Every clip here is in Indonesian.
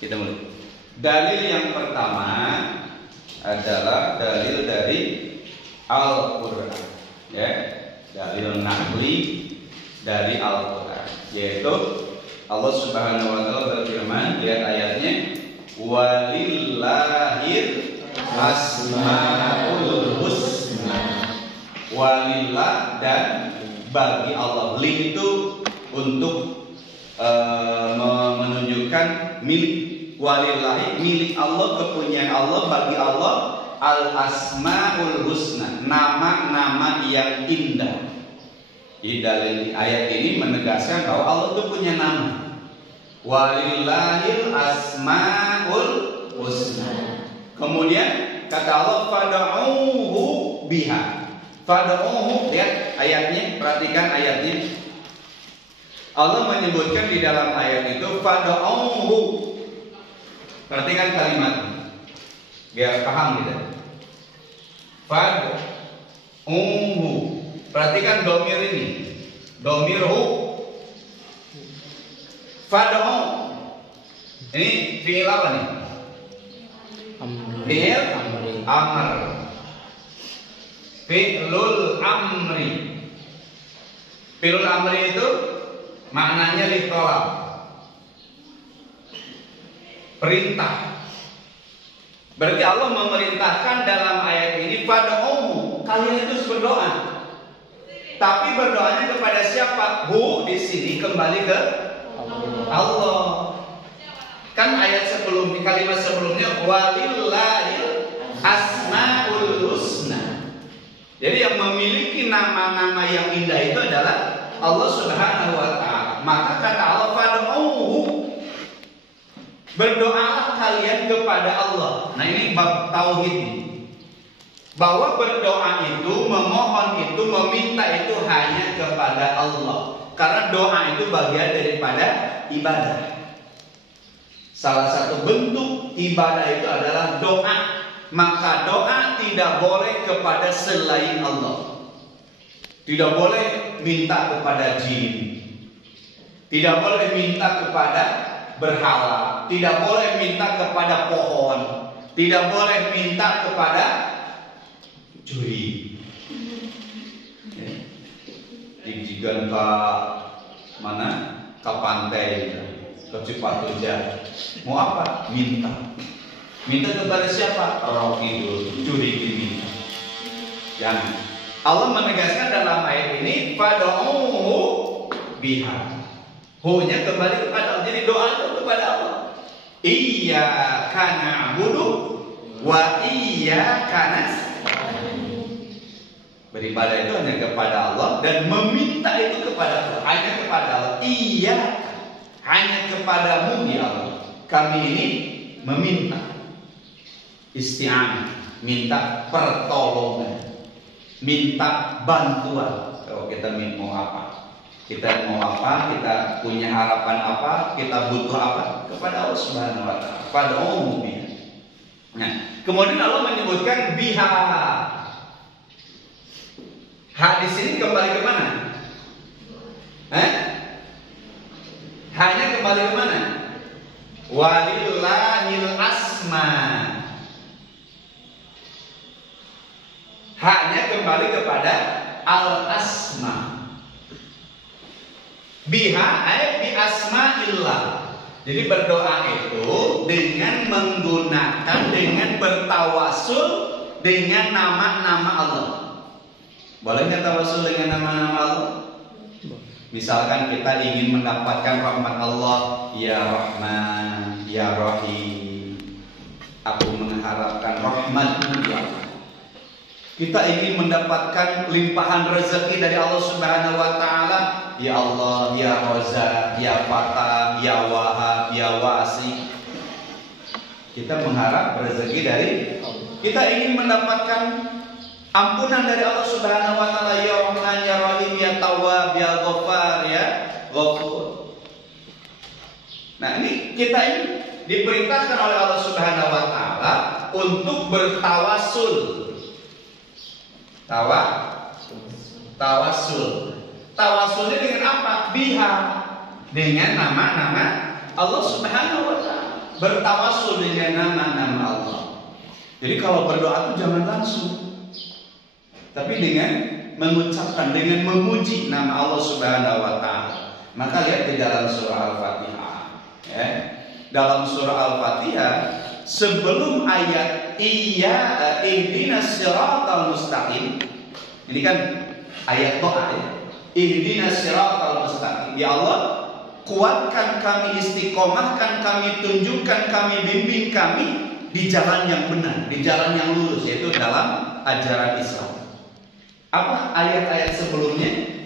Kita mulai. Dalil yang pertama adalah dalil dari Al-Quran, ya, dalil naqli dari Al-Quran, yaitu Allah Subhanahu wa taala berfirman, lihat ayatnya, walillahil asmaul husna. Walillah, dan bagi Allah. Li itu untuk menunjukkan milik. Walillahi, milik Allah, kepunyaan Allah, bagi Allah al-asmaul husna, nama-nama yang indah. Di dalil ayat ini menegaskan bahwa Allah itu punya nama. Walillahil asmaul husna. Kemudian kata Allah, fad'uhu biha. Fad'uhu, lihat ayatnya, perhatikan ayatnya. Allah menyebutkan di dalam ayat itu fad'uhu. Perhatikan kalimat biar paham kita. Fad'uhu. Perhatikan domir ini. Domir hu. Fad'u. Ini fi'il apa nih? Fi'il amr. Fi'lul amri. Fi'lul amri itu maknanya litolab, perintah. Berarti Allah memerintahkan dalam ayat ini fad'uhu, kalian itu berdoa. Tapi berdoanya kepada siapa? Hu di sini kembali ke Allah. Kan ayat sebelum, kalimat sebelumnya walillahil asmaul husna. Jadi yang memiliki nama-nama yang indah itu adalah Allah Subhanahu wa taala. Maka kata Allah fad'uhu, berdoalah kalian kepada Allah. Nah, ini bab tauhid ini. Bahwa berdoa itu, memohon itu, meminta itu hanya kepada Allah. Karena doa itu bagian daripada ibadah. Salah satu bentuk ibadah itu adalah doa. Maka doa tidak boleh kepada selain Allah. Tidak boleh minta kepada jin. Tidak boleh minta kepada berhala. Tidak boleh minta kepada pohon. Tidak boleh minta kepada juri. Dijigan ke mana? Ke pantai, ke Cipatujah. Mau apa? Minta. Minta kepada siapa? Rohidul, juri diminta. Jangan. Allah menegaskan dalam ayat ini fad'uhu biha. Hu-nya kembali kepada Allah. Jadi doa itu kepada Allah. Iyyaka na'budu wa iyyaka nasta'in. Beribadah itu hanya kepada Allah dan meminta itu kepada Allah. Hanya kepada Allah. Iya, hanya kepadamu ya Allah. Kami ini meminta isti'anah, minta pertolongan, minta bantuan. Kalau kita mau apa, kita mau apa, kita punya harapan apa, kita butuh apa, kepada Allah Subhanahu wa taala, pada umumnya. Nah, kemudian Allah menyebutkan biha. Hadis ini kembali ke mana? Hanya kembali ke mana? Walillahil asma. Hanya kembali kepada al-asma. Biha ay bi asma'illah. Jadi berdoa itu dengan menggunakan, dengan bertawasul dengan nama-nama Allah. Boleh nggak tawasul dengan nama-nama Allah? Misalkan kita ingin mendapatkan rahmat Allah, ya Rahman, ya Rahim. Aku mengharapkan rahmat-Mu ya Allah. Kita ingin mendapatkan limpahan rezeki dari Allah Subhanahu wa taala, ya Allah, ya Razzaq, ya Fatah, ya Wahhab, ya Wasi. Kita mengharap rezeki dari Allah. Kita ingin mendapatkan ampunan dari Allah Subhanahu wa taala, ya Rahman, ya Rahim, ya Tawwab, ya Ghaffar, ya Ghafur. Nah, ini kita ini diperintahkan oleh Allah Subhanahu wa taala untuk bertawasul. Tawasul. Tawasulnya dengan apa? Biha, dengan nama-nama Allah Subhanahu wa taala. bertawasul dengan nama-nama Allah. Jadi kalau berdoa itu jangan langsung, tapi dengan mengucapkan, dengan memuji nama Allah Subhanahu wa taala. Maka lihat di dalam surah Al-Fatihah, ya. Dalam surah Al-Fatihah sebelum ayat ihdinas siratal mustaqim. Ini kan ayat doa ya. Ihdinas siratal mustaqim. Ya Allah, kuatkan kami, istiqomahkan kami, tunjukkan kami, bimbing kami di jalan yang benar, di jalan yang lurus, yaitu dalam ajaran Islam. Apa ayat-ayat sebelumnya?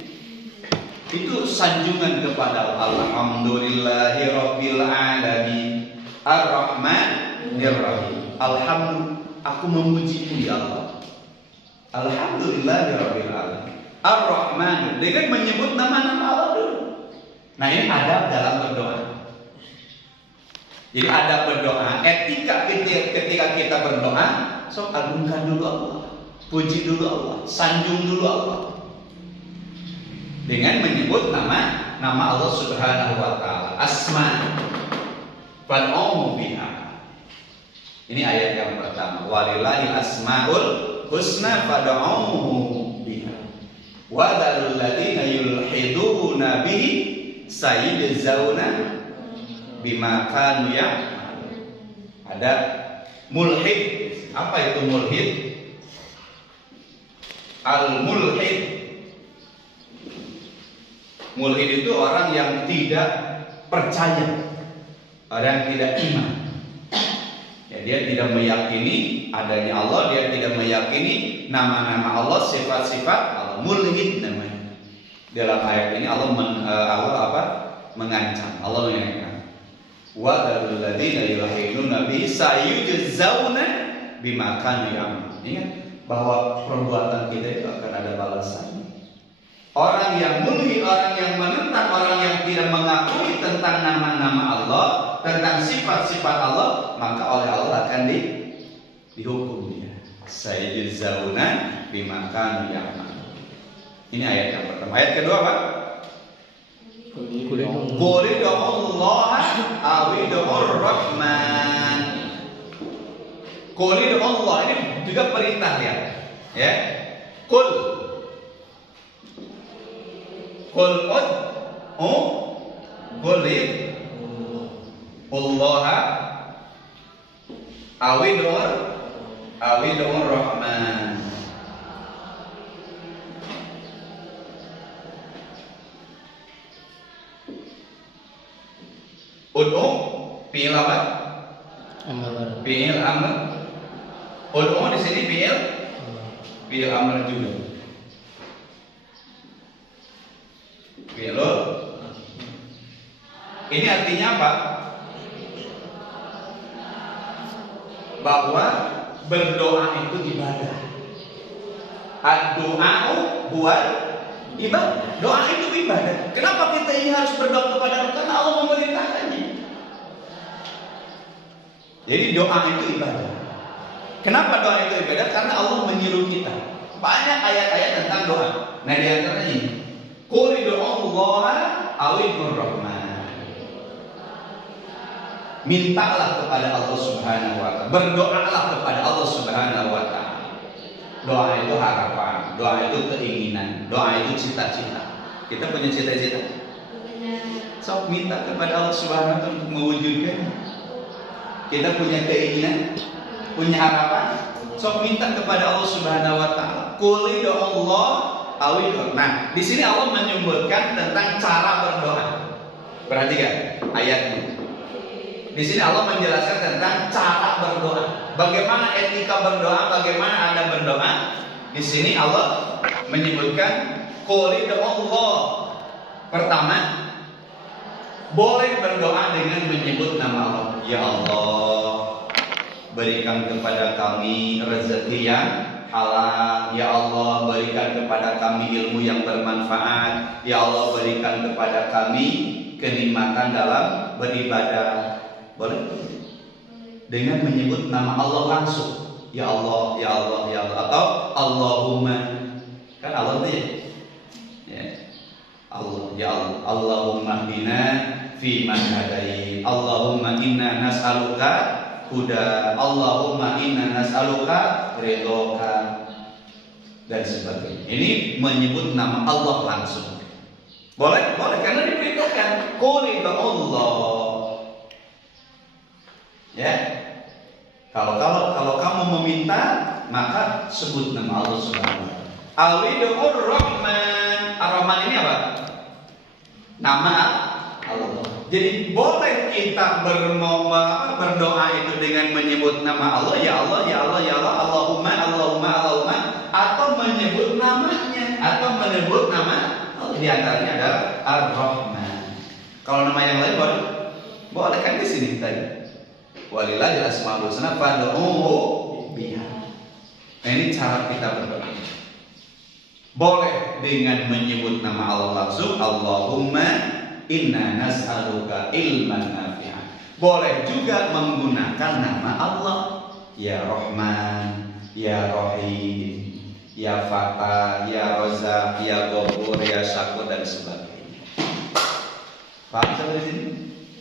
Itu sanjungan kepada Allah. Alhamdulillahi rabbil alamin, ar-rahmanir rahim. Alhamdulillah, aku memuji-mu ya Allah. Alhamdulillahi rabbil alamin, ar-rahman, dengan menyebut nama-nama Allah dulu. Nah, ini adab dalam berdoa. Jadi adab berdoa, etika ketika kita berdoa, sok agungkan dulu Allah, puji dulu Allah, sanjung dulu Allah, dengan menyebut nama Allah Subhanahu wa taala. Asma fad'uhu biha. Ini ayat yang pertama. Walillahil asmaul husna fad'uhu biha. Wa dzalul ladzina yulhiduna bihi sayajzauna bima kanu ya'malun. Ada mulhid. Apa itu mulhid? Al-mulhid. Mulhid itu orang yang tidak percaya, orang yang tidak iman. Ya, dia tidak meyakini adanya Allah, dia tidak meyakini nama-nama Allah, sifat-sifat Allah. Mulhid namanya. Dalam ayat ini Allah mengancam, Allah mengingatkan. Wa dzalul ladzina yulhiduna bi sayujzauna bima kanu ya'malun. Ingat bahwa perbuatan kita itu akan ada balasannya. Orang yang mulhid, orang yang menentang, orang yang tidak mengakui tentang nama-nama Allah, tentang sifat-sifat Allah, maka oleh Allah akan dihukum dia. Sayajzauna bima kanu ya'malun. Ini ayat yang pertama. Ayat kedua apa? Qul Allah awidur rahman. Qul Allah, ini juga perintah ya. Ya. Qul Qul Allah awidur rahman. Ud'u fi'il apa? Amr. Fi'il amr. Ud'u di sini fi'il amr juga. Fi'ilul. Ini artinya apa? Bahwa berdoa itu ibadah. Ad-du'a'u buat ibadah. Doa itu ibadah. Kenapa kita ini harus berdoa kepada Allah? Karena Allah memerintahkannya. Jadi doa itu ibadah. Kenapa doa itu ibadah? Karena Allah menyuruh kita. Banyak ayat-ayat tentang doa. Nah, di antaranya ini. Qul Allah awidur rahman. Mintalah kepada Allah Subhanahu wa taala. Berdoalah kepada Allah Subhanahu wa taala. Doa itu harapan, doa itu keinginan, doa itu cita-cita. Kita punya cita-cita. Sok minta kepada Allah Subhanahu wa taala untuk mewujudkan. Kita punya keinginan, punya harapan. Sok minta kepada Allah Subhanahu wa taala. Qul Allah awidur. Nah, di sini Allah menyebutkan tentang cara berdoa. Perhatikan ayatnya. Di sini Allah menjelaskan tentang cara berdoa. Bagaimana etika berdoa, bagaimana Anda berdoa. Di sini Allah menyebutkan qul Allah. Pertama, boleh berdoa dengan menyebut nama Allah. Ya Allah, berikan kepada kami rezeki yang halal. Ya Allah, berikan kepada kami ilmu yang bermanfaat. Ya Allah, berikan kepada kami kenikmatan dalam beribadah. Boleh? Dengan menyebut nama Allah langsung. Ya Allah, ya Allah, ya Allah. Atau Allahumma. Kan Allah itu ya. Allah, ya Allah. Allahumma hdina fi man hadait. Allahumma inna nas'aluka huda. Allahumma inna nas'aluka ridhoka dan sebagainya. Ini menyebut nama Allah langsung. Boleh, boleh karena diperintahkan. Qul Allah. Ya. Kalau kamu meminta, maka sebut nama Allah Subhanahu wa taala. Awidur Rahman. Ar-Rahman ini apa? Nama Allah. Jadi boleh kita berdoa itu dengan menyebut nama Allah, ya Allah, ya Allah, ya Allah, Allahumma, Allahumma, Allahumma, atau menyebut namanya, atau menyebut nama Allah. Di antaranya adalah Ar-Rahman. Kalau nama yang lain boleh? Boleh kan di sini tadi. Walillahil asmaul husna fad'uhu biha. Nah, ini cara kita berdoa. Boleh dengan menyebut nama Allah langsung, Allahumma inna nas'aluka ilman nafi'an. Boleh juga menggunakan nama Allah, ya Rahman, ya Rahim, ya Fatah, ya Razak, ya Ghafur, ya Syakur dan sebagainya. Paham sampai sini?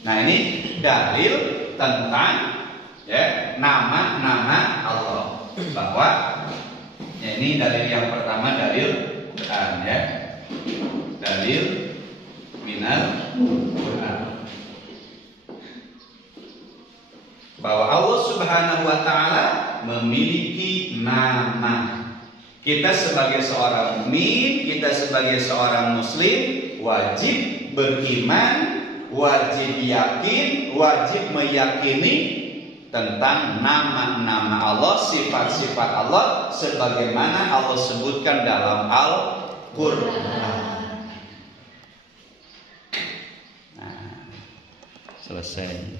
Nah, ini dalil tentang ya nama-nama Allah, bahwa ya, ini dalil yang pertama, dalil Quran ya, dalil minal Quran, bahwa Allah Subhanahu wa taala memiliki nama. Kita sebagai seorang mukmin, kita sebagai seorang muslim wajib beriman, wajib yakin, wajib meyakini tentang nama-nama Allah, sifat-sifat Allah sebagaimana Allah sebutkan dalam Al-Qur'an. Nah, selesai.